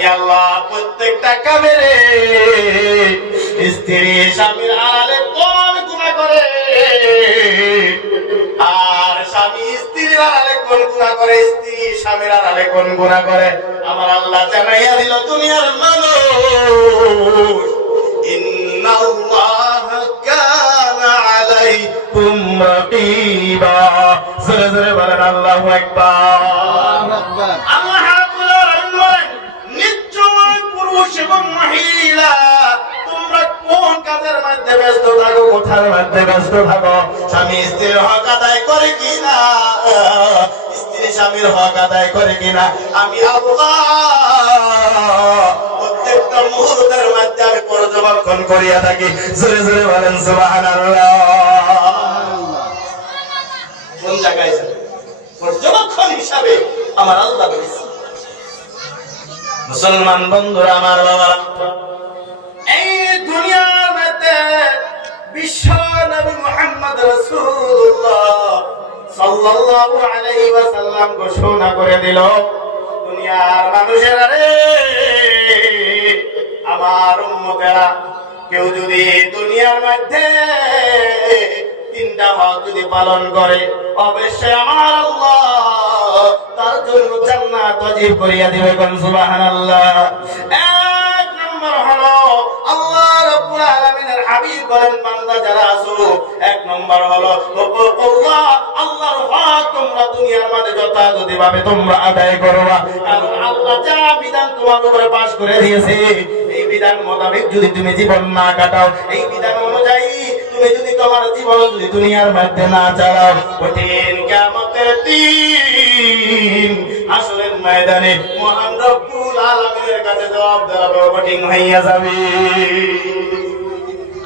আমি আল্লাহ প্রত্যেকটা কামেরে স্ত্রী স্বামীর আড়ালে কোন গুনাহ করে, আর স্বামী স্ত্রীর আড়ালে কোন গুনাহ করে, স্ত্রী স্বামীর আড়ালে কোন গুনাহ করে, আমার আল্লাহ জানাইয়া দিল দুনিয়ার মানুষ। ইন্নাল্লাহা কানা আলাইকুম রাকিবা। জোরে জোরে বলেন আল্লাহু আকবার। আল্লাহ রাব্বুল আলামিন বলেন, নিশ্চয় পুরুষ এবং মহিলা তোমরা কোন কাজের মধ্যে ব্যস্ত থাকো, কোথার মধ্যে ব্যস্ত থাকো, স্বামী স্ত্রীর হক আদায় করে কিনা, স্ত্রী স্বামীর হক আদায় করে কিনা, আমি আল্লাহ প্রত্যেকটা মুহূর্তের মধ্যে আমি পর্যবেক্ষণ করিয়া থাকি। জোরে জোরে বলেন সুবহানাল্লাহ। কোন জায়গায় পর্যবেক্ষণ হিসাবে আমার আল্লাহ বলেছে। মুসলমান বন্ধুরা আমার, বাবা, এই দুনিয়ার মধ্যে বিশ্ব নবী মুহাম্মদ রাসূলুল্লাহ সাল্লাল্লাহু আলাইহি ওয়াসাল্লাম ঘোষণা করে দিল, দুনিয়ার মানুষেরা রে, আমার উম্মতেরা, কেউ যদি দুনিয়ার মধ্যে তিনটা হক যদি পালন করে, অবশ্যই আমার আল্লাহ তার জন্য জান্নাত ওয়াজিব করিয়া দিবে। কোন সুবহানাল্লাহ। এক নম্বর হলো আল্লাহ রাব্বুল আলামিনের হাবিব বলেন, বান্দা যারা আছো, এক নম্বর হলো আল্লাহ, আল্লাহর হক তোমরা দুনিয়ার মধ্যে যথাযথ ভাবে তোমরা আদায় করবা। কারণ আল্লাহ যা বিধান তোমার উপরে পাশ করে দিয়েছে, এই বিধান মোতাবেক যদি তুমি জীবন না কাটাও, এই বিধান অনুযায়ী তুমি যদি তোমার জীবন যদি দুনিয়ার মধ্যে না চালাও, কঠিন কিয়ামতের দিন হাসরের ময়দানে মহান রব্বুল আলামিনের কাছে জবাব দেওয়া কঠিন হইয়া যাবে।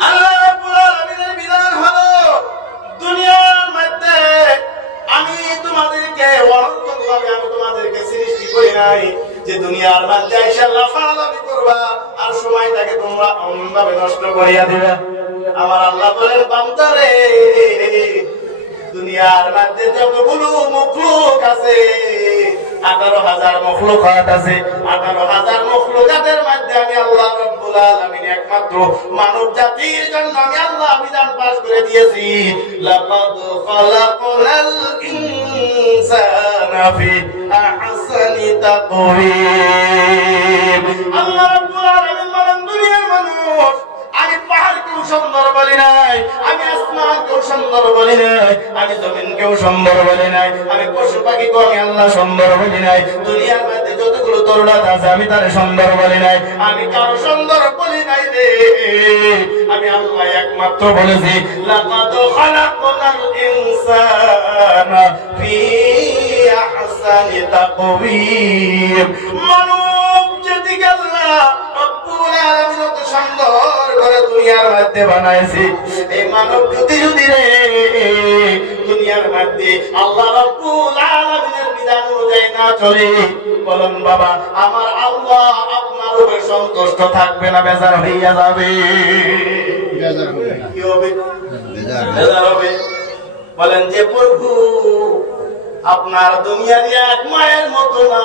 আল্লাহ রাব্বুল আলামিনের বিধান হলো, দুনিয়ার মধ্যে আমি তোমাদেরকে অনন্তভাবে আমি তোমাদেরকে সৃষ্টি করি নাই যে দুনিয়ার মধ্যে আইসা লাফালাফি করবা আর সময়টাকে তোমরা অন্যভাবে নষ্ট করিয়া দিবে। আমার আল্লাহ বলেন, বান্দারে, দুনিয়ার মধ্যে যতগুলো মখলুক আছে, 18,000 মখলুকাত আছে, 18,000 মখলুকাতের মধ্যে আমি আল্লাহ রাব্বুল আলামিন একমাত্র মানব জাতির জন্য আমি আল্লাহ বিধান পাশ করে দিয়েছি, লাকাদ খালাকনাল ইনসানা ফি আহসানি তাকওয়িম। আল্লাহ রাব্বুল আলামিন বলেন, দুনিয়ার মানুষ, আমি পাহাড়কেও সুন্দর বলি নাই, আমি আসমানকেও সুন্দর বলি নাই, আমি জমিনকেও সুন্দর বলি নাই, আমি পশু পাখিকেও আমি আল্লাহ সুন্দর বলি নাই, দুনিয়ার মধ্যে যতগুলো তরুণাত আছে আমি তারে সুন্দর বলি নাই, আমি কারো সুন্দর বলি নাই রে, আমি আল্লাহ একমাত্র বলেছি, লাকাদ খালাকনাল ইনসানা ফি আহসানি তাকওয়িম। মানব জাতিকে আল্লাহ রব্বুল আলামিন কত সুন্দর করে দুনিয়ার মধ্যে বানাইছে, এই মানব জাতি যদি রে দুনিয়ার মধ্যে আল্লাহ রব্বুল আলামিনের বিধান অনুযায়ী না চলে, বলুন বাবা, আমার আল্লাহ আপনার উপরে সন্তুষ্ট থাকবে না, বেজার হইয়া যাবে। কি হবে? বেজার হবে। বলেন যে প্রভু আপনার দুনিয়ার এক মায়ের মতো না।